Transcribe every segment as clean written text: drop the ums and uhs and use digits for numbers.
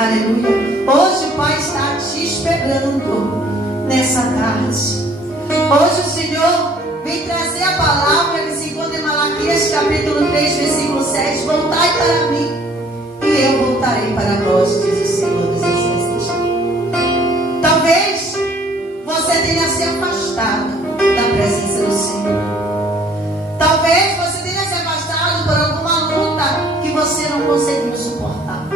Aleluia. Hoje o Pai está te esperando nessa tarde. Hoje o Senhor vem trazer a palavra que se encontra em Malaquias capítulo 3, versículo 7. Voltai para mim e eu voltarei para vós, diz o Senhor dos Exércitos. Talvez você tenha se afastado da presença do Senhor. Talvez você tenha se afastado por alguma luta que você não conseguiu suportar.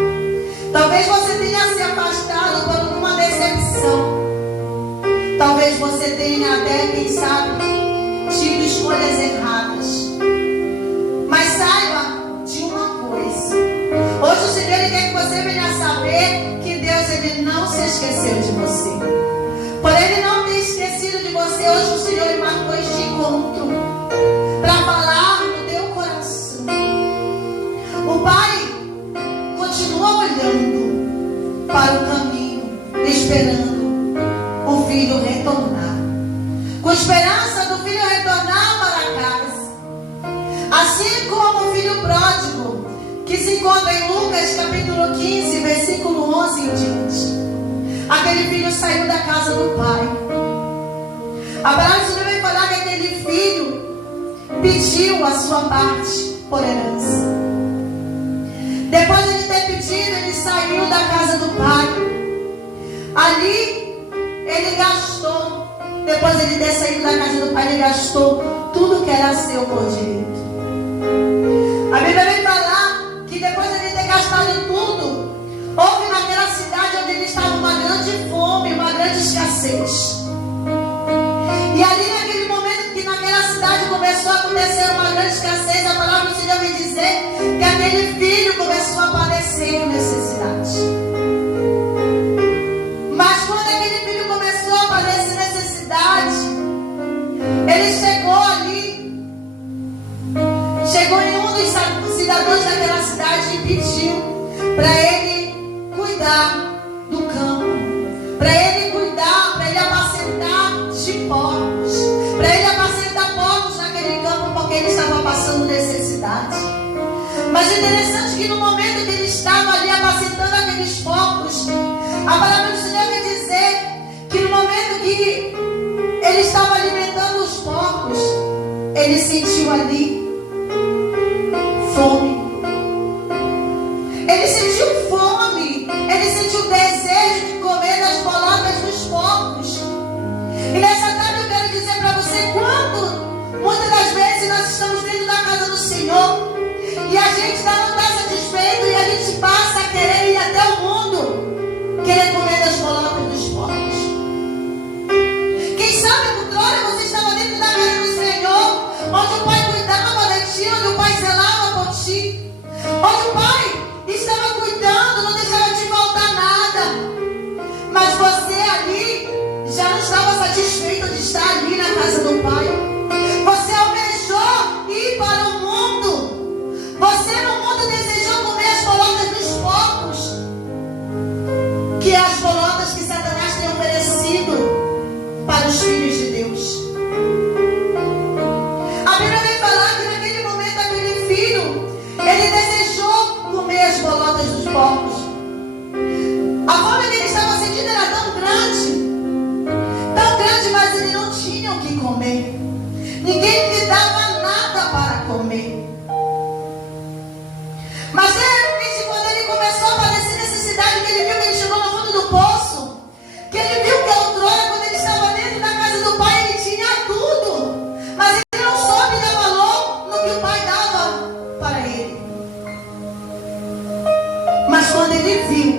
Talvez você tenha se afastado por alguma decepção. Talvez você tenha até, quem sabe, tido escolhas erradas. Mas saiba de uma coisa. Hoje o Senhor ele quer que você venha saber que Deus ele não se esqueceu de você. Por ele não ter esquecido de você, hoje o Senhor ele marcou este encontro para falar no teu coração. O Pai continua olhando para o caminho, esperando o filho retornar, com esperança do filho retornar para casa. Assim como o filho pródigo, que se encontra em Lucas capítulo 15, versículo 11 em diante. Aquele filho saiu da casa do pai. A palavra do Senhor vai falar que aquele filho pediu a sua parte por herança. Depois de ter pedido, ele saiu da casa do pai. Ali ele gastou. Depois de ele ter saído da casa do pai, ele gastou tudo que era seu por direito. A Bíblia vem falar que depois de ele ter gastado tudo, houve naquela cidade onde ele estava uma grande fome, uma grande escassez. E ali naquele momento que naquela cidade começou a acontecer uma grande escassez, a palavra do Senhor vem dizer que aquele filho começou a padecer em necessidade. Mas quando aquele filho começou a padecer necessidade, ele chegou ali, chegou em um dos cidadãos daquela cidade e pediu para ele cuidar do campo, para ele cuidar, para ele apacentar de porcos, para ele apacentar porcos naquele campo, porque ele estava passando necessidade. Mas o interessante é que no momento que ele estava ali apacentando aqueles porcos, a palavra do Senhor vai dizer que no momento que ele estava alimentando os porcos, ele sentiu ali fome. Ele sentiu fome. Ele sentiu o desejo de comer das bolotas dos porcos. E nessa tarde eu quero dizer para você quando muitas das vezes nós estamos dentro da casa do Senhor e a gente não está satisfeito e a gente passa a querer ir até o mundo, querer comer das bolotas dos porcos. Quem sabe outrora você estava dentro da casa do Senhor, onde o Pai cuidava de ti, onde o Pai zelava por ti, onde o Pai estava cuidando, não deixava te faltar nada. Mas você ali já não estava satisfeito de estar ali na casa do Pai. Você almejou ir para o mundo. Você no mundo desejou comer as bolotas dos porcos, que é as bolotas que Satanás tem oferecido para os filhos de Deus. A Bíblia vem falar que naquele momento aquele filho, ele desejou comer as bolotas dos porcos. A fome que ele estava sentindo era tão grande, mas ele não tinha o que comer. Ninguém lhe dava nada para comer. Mas de repente, quando ele começou a padecer necessidade, que ele viu que ele chegou no fundo do poço, que ele viu que outrora, quando ele estava dentro da casa do pai, ele tinha tudo, mas ele não soube dar valor no que o pai dava para ele. Mas quando ele viu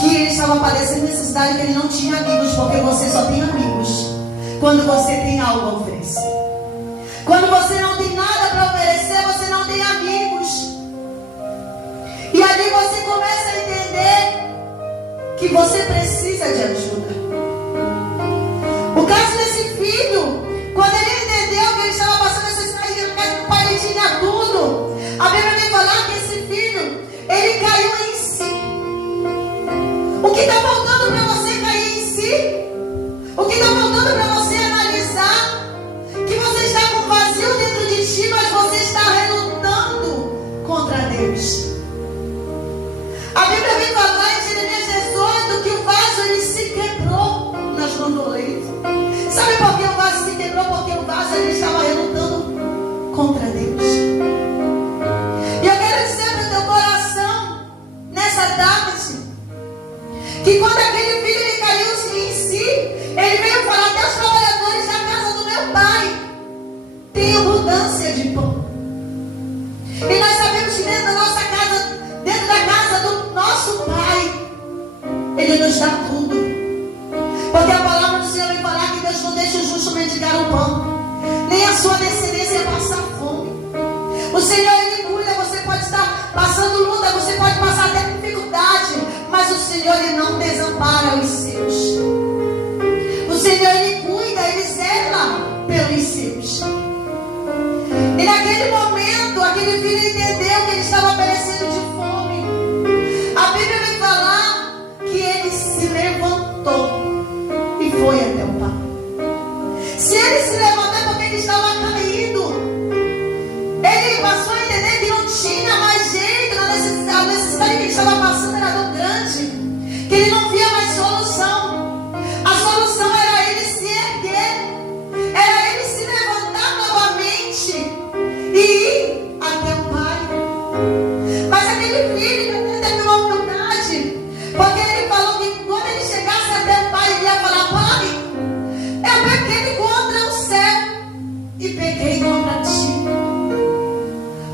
que ele estava padecendo necessidade, que ele não tinha amigos, porque você só tem amigos quando você tem algo a oferecer. Quando você não tem nada para oferecer, você não tem amigos. E ali você começa a entender que você precisa de ajuda. O caso desse filho, quando ele entendeu que ele estava passando necessidade, que o pai ele tinha tudo, a Bíblia vem falar que esse filho, ele caiu em si. O que está faltando para você cair em si? O que está faltando para você analisar que você está com vazio dentro de ti, mas você está relutando contra Deus? A Bíblia vem falar que quando aquele filho ele caiu em si, ele veio falar até os trabalhadores da casa do meu pai: tem abundância de pão. E nós sabemos que dentro da nossa casa, dentro da casa do nosso pai, ele nos dá tudo. Porque a palavra do Senhor vem falar que Deus não deixa o justo mendigar o pão, nem a sua descendência passar fome. O Senhor, ele cuida. Você pode estar passando luta, você pode passar até dificuldade, mas o Senhor, ele não desampara os seus. O Senhor, ele cuida, ele zela pelos seus. E naquele momento, aquele filho entendeu que ele estava perecendo de fome. A Bíblia vem falar que ele se levantou e foi até o pai. Se ele se levantou é porque ele estava caído. Ele passou a entender que não tinha mais jeito. A necessidade que ele estava passando era tão grande que ele não via mais solução. A solução era ele se erguer, era ele se levantar novamente e ir até o pai. Mas aquele filho teve uma humildade, porque ele falou que quando ele chegasse até o pai, ele ia falar: pai, eu pequei contra o céu e pequei contra ti.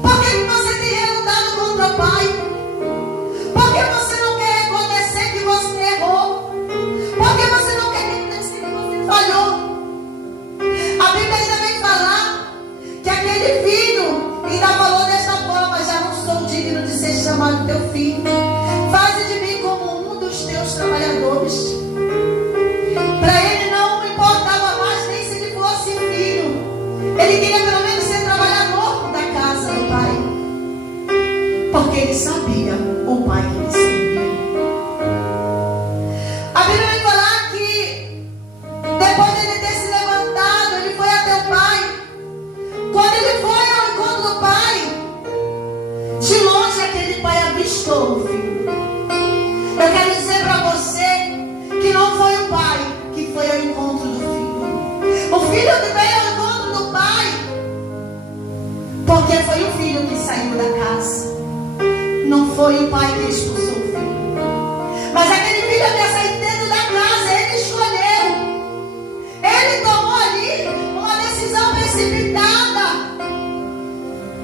Por que você tem relutado contra o pai? Por que você não quer reconhecer que você errou? Por que você não quer reconhecer que você falhou? A Bíblia ainda vem falar que aquele filho ainda falou desta forma: já não sou digno de ser chamado teu filho. Faze de mim como um dos teus trabalhadores. Para ele não importava mais nem se ele fosse filho. Ele queria pelo menos ser trabalhador da casa do pai, porque ele sabia o pai que ele servia. A Bíblia vai falar que depois de ele ter se levantado, ele foi até o pai. Quando ele foi ao encontro do pai, de longe aquele pai avistou o filho. Eu quero dizer para você que não foi o pai que foi ao encontro do filho. O filho que veio ao encontro do pai, porque foi o filho que saiu da casa. Não foi o pai que expulsou o filho. Mas aquele filho que ia sair dentro da casa, ele escolheu. Ele tomou ali uma decisão precipitada.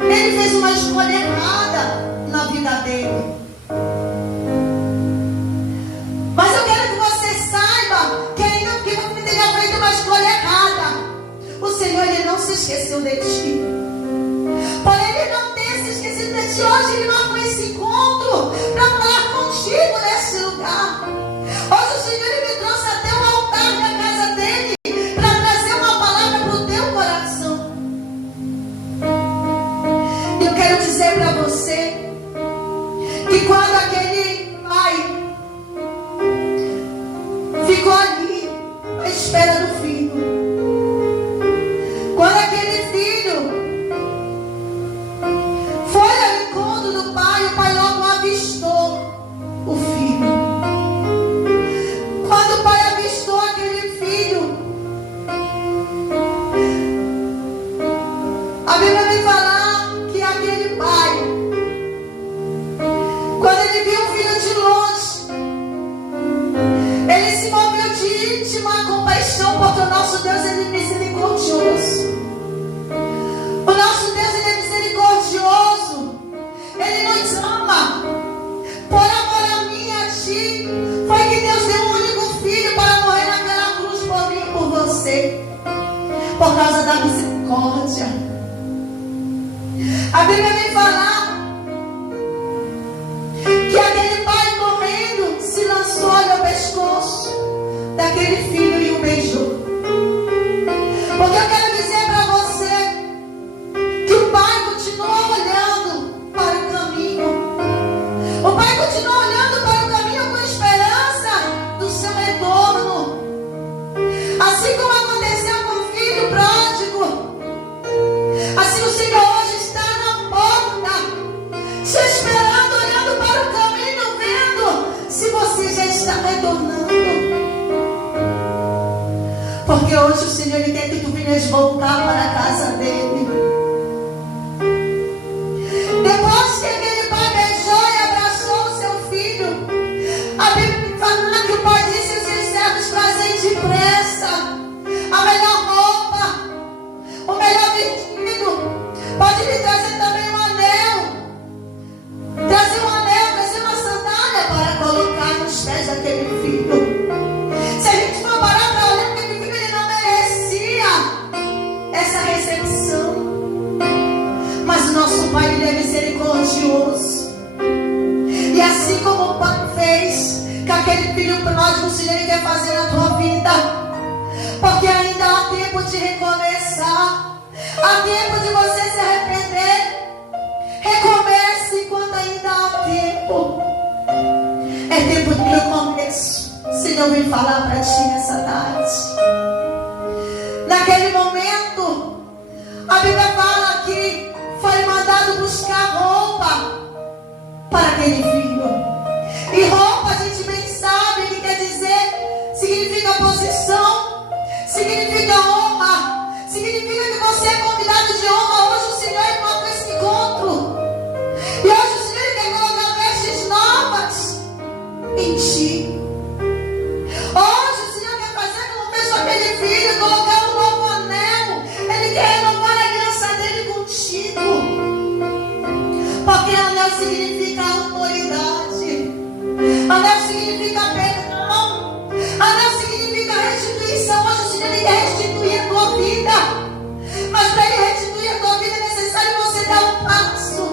Ele fez uma escolha errada na vida dele. Mas eu quero que você saiba que ainda que você tenha feito uma escolha errada, o Senhor, ele não se esqueceu de ti. Por ele não ter se esquecido de ti, hoje ele marcou esse encontro para falar contigo nesse lugar. Hoje o Senhor, ele me trouxe até o altar da casa dele para trazer uma palavra para o teu coração. E eu quero dizer para você que quando aquele pai ficou ali à espera do filho, quando aquele filho foi ao encontro do pai, o pai logo avistou o filho. Quando o pai avistou aquele filho, a Bíblia vem falar que aquele pai, quando ele viu o filho de longe, ele se moveu de íntima compaixão, porque o nosso Deus, ele é misericordioso. O nosso Deus, ele é misericordioso. Ele nos ama. Por amor a mim e a ti, foi que Deus deu um único filho para morrer naquela cruz por mim e por você, por causa da misericórdia. A Bíblia vem falar que aquele pai correndo se lançou ao pescoço daquele filho e o beijou. Porque eu quero dizer para você que o pai continua olhando para o caminho. O pai continua olhando para o caminho com esperança do seu retorno. Assim como aconteceu com o filho pródigo, assim o Senhor hoje está na porta, te esperando, olhando para o caminho, vendo se você já está retornando. Porque hoje o Senhor, ele quer que tu venhas voltar para a casa dele. Depois que aquele pai beijou e abraçou o seu filho, a Bíblia fala que Pai ele é misericordioso. E assim como o Pai fez com aquele filho pródigo, o Senhor ele quer fazer na tua vida. Porque ainda há tempo de recomeçar. Há tempo de você se arrepender. Recomece enquanto ainda há tempo. É tempo de recomeço. O Senhor vem falar para ti nessa tarde. Naquele momento, a Bíblia fala que foi mandado buscar roupa para aquele filho. E roupa a gente bem sabe o que quer dizer. Significa posição, significa honra, significa que você é convidado de honra. Hoje o Senhor marcou esse encontro. E hoje o Senhor quer colocar vestes novas em ti. Hoje o Senhor quer fazer como fez com aquele filho, colocar um novo anel. Ele quer renovar a aliança dele contigo. Porque anel significa autoridade. Anel significa perdão. Anel significa restituição. Hoje o Senhor ele quer restituir a tua vida. Mas para ele restituir a tua vida é necessário você dar um passo.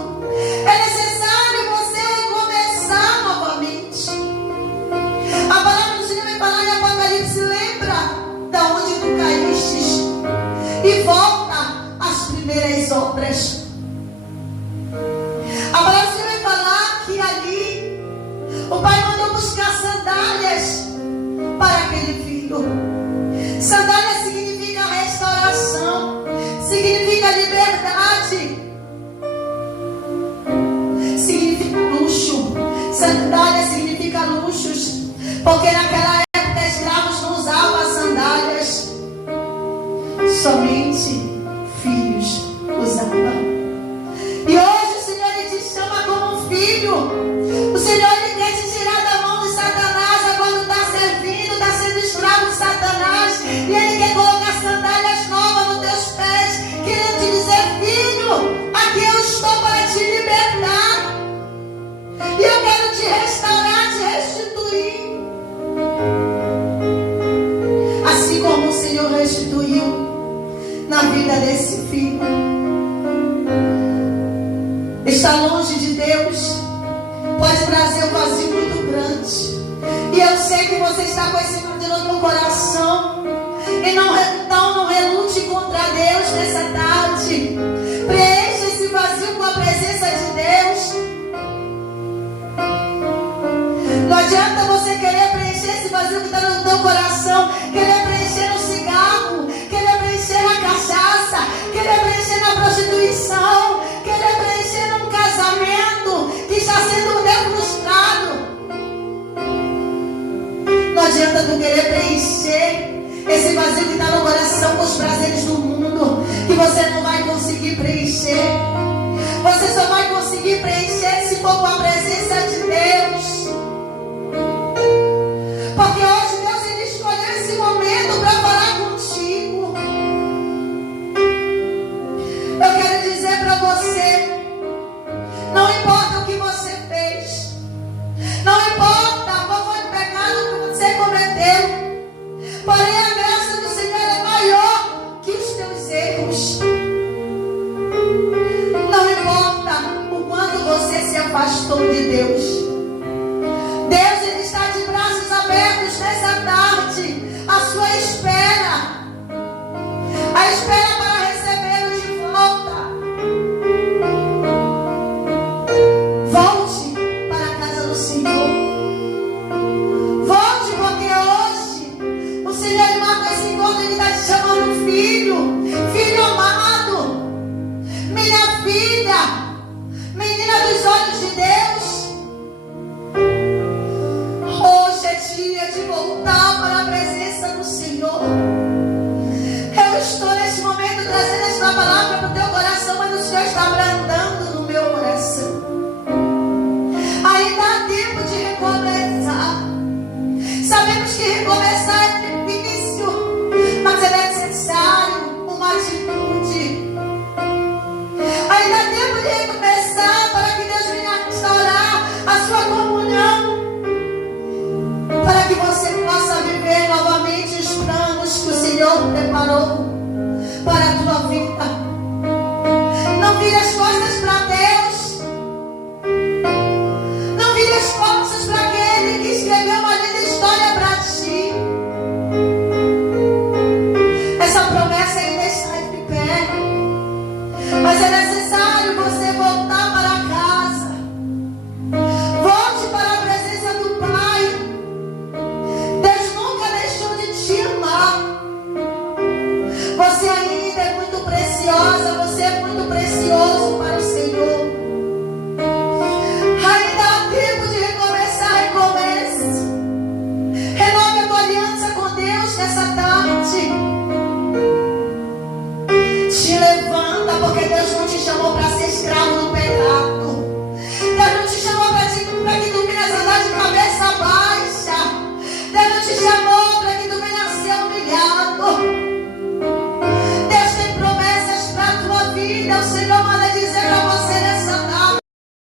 É necessário você recomeçar novamente. A palavra do Senhor vai falar em Apocalipse. Lembra da onde tu caíste e volta às primeiras obras. A palavra do Senhor vai falar que ali o pai mandou buscar sandálias para aquele filho. Sandália significa restauração, significa liberdade, significa luxo. Sandália significa luxos, porque naquela época escravos não usavam sandálias, somente filhos usavam. E hoje o Senhor ele te chama como um filho. O Senhor ele quer te tirar da mão de Satanás. Quando está servindo, está sendo escravo de Satanás. E ele quer colocar sandálias novas nos teus pés, querendo te dizer: filho, aqui eu estou para te libertar. E eu quero te restaurar, te restituir. Assim como o Senhor restituiu na vida desse filho. Estar longe de Deus pode trazer um vazio muito grande. E eu sei que você está com esse vazio no teu coração. E não relute contra Deus nessa tarde. Preencha esse vazio com a presença de Deus. Não adianta você querer preencher esse vazio que está no teu coração, querer preencher no cigarro, querer preencher na cachaça, querer preencher na prostituição, querer preencher num casamento que está sendo frustrado. Não adianta tu querer preencher esse vazio que está no coração com os prazeres do mundo, que você não vai conseguir preencher. Você só vai conseguir preencher se for com a presença de Deus. Porque hoje Deus ele escolheu esse momento para falar contigo. Eu quero dizer para você: não importa o que você fez, não importa qual foi o pecado que você cometeu, porém a graça do Senhor é maior que os teus erros. Não importa o quanto você se afastou de Deus,